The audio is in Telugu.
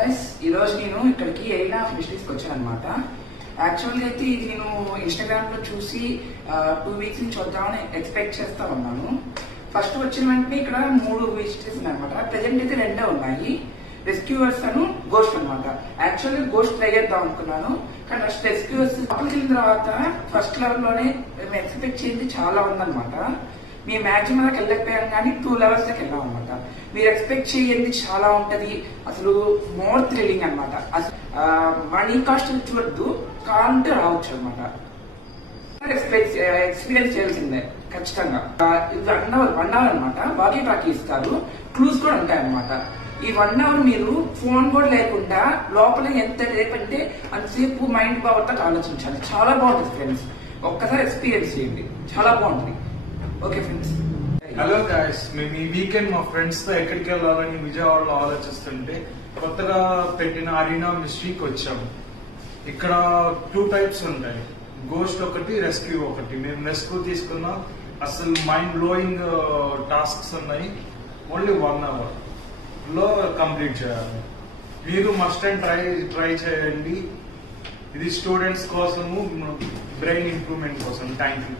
గైస్ ఈ రోజు నేను ఇక్కడికి ఎయినా ఫిషరీస్ కి వచ్చాను అనమాట. యాక్చువల్గా అయితే ఇది నేను ఇన్స్టాగ్రామ్ లో చూసి 2 వీక్స్ నుంచి వద్దామని ఎక్స్పెక్ట్ చేస్తా ఉన్నాను. ఫస్ట్ వచ్చిన వెంటనే ఇక్కడ 3 విజిటర్స్ ఉన్నాయన్నమాట. ప్రెసెంట్ అయితే 2 ఉన్నాయి, రెస్క్యూవర్స్ అను గోస్ట్ అనమాట. యాక్చువల్లీ గోస్ట్ ట్రై చేద్దాం అనుకున్నాను, కానీ ఫస్ట్ రెస్క్యూవర్స్ లోపలికి వెళ్ళిన తర్వాత ఫస్ట్ లెవెల్ లోనే మేము ఎక్స్పెక్ట్ చేసింది చాలా ఉందన్నమాట. మేము మ్యాక్సిమం దాకా వెళ్ళకపోయాం కానీ 2 లెవెల్స్ దాకా వెళ్ళాం అనమాట. మీరు ఎక్స్పెక్ట్ చేయండి చాలా ఉంటది, అసలు మోర్ థ్రిల్లింగ్ అనమాట. మనీ కాస్ట్ చూడద్దు, కావాలంటే రావచ్చు అనమాట. ఎక్స్పీరియన్స్ చేయాల్సిందే ఖచ్చితంగా. ఇది 1 అవర్ అనమాట. వాకీ టాకీ ఇస్తారు, క్లూస్ కూడా ఉంటాయి అనమాట. ఈ 1 అవర్ మీరు ఫోన్ కూడా లేకుండా లోపల ఎంత రేపంటే అంతసేపు మైండ్ పవర్ తో ఆలోచించాలి. చాలా బాగుంటుంది ఫ్రెండ్స్, ఒక్కసారి ఎక్స్పీరియన్స్ చేయండి, చాలా బాగుంటుంది. Okay friends. హలో గాయస్, మేము ఈ వీకెండ్ మా ఫ్రెండ్స్ తో ఎక్కడికి వెళ్ళాలని విజయవాడలో ఆలోచిస్తుంటే కొత్తగా పెట్టిన అరీనా మిస్టరీకి వచ్చాము. ఇక్కడ 2 టైప్స్ ఉంటాయి, గోస్ట్ ఒకటి, రెస్క్యూ ఒకటి. మేము రెస్క్యూ తీసుకున్నాం. అసలు మైండ్ బ్లోయింగ్ టాస్క్స్ ఉన్నాయి. ఓన్లీ 1 అవర్ లో కంప్లీట్ చేయాలి. మీరు మస్ట్ అండ్ ట్రై చేయండి. ఇది స్టూడెంట్స్ కోసము, బ్రెయిన్ ఇంప్రూవ్మెంట్ కోసం. Thank you.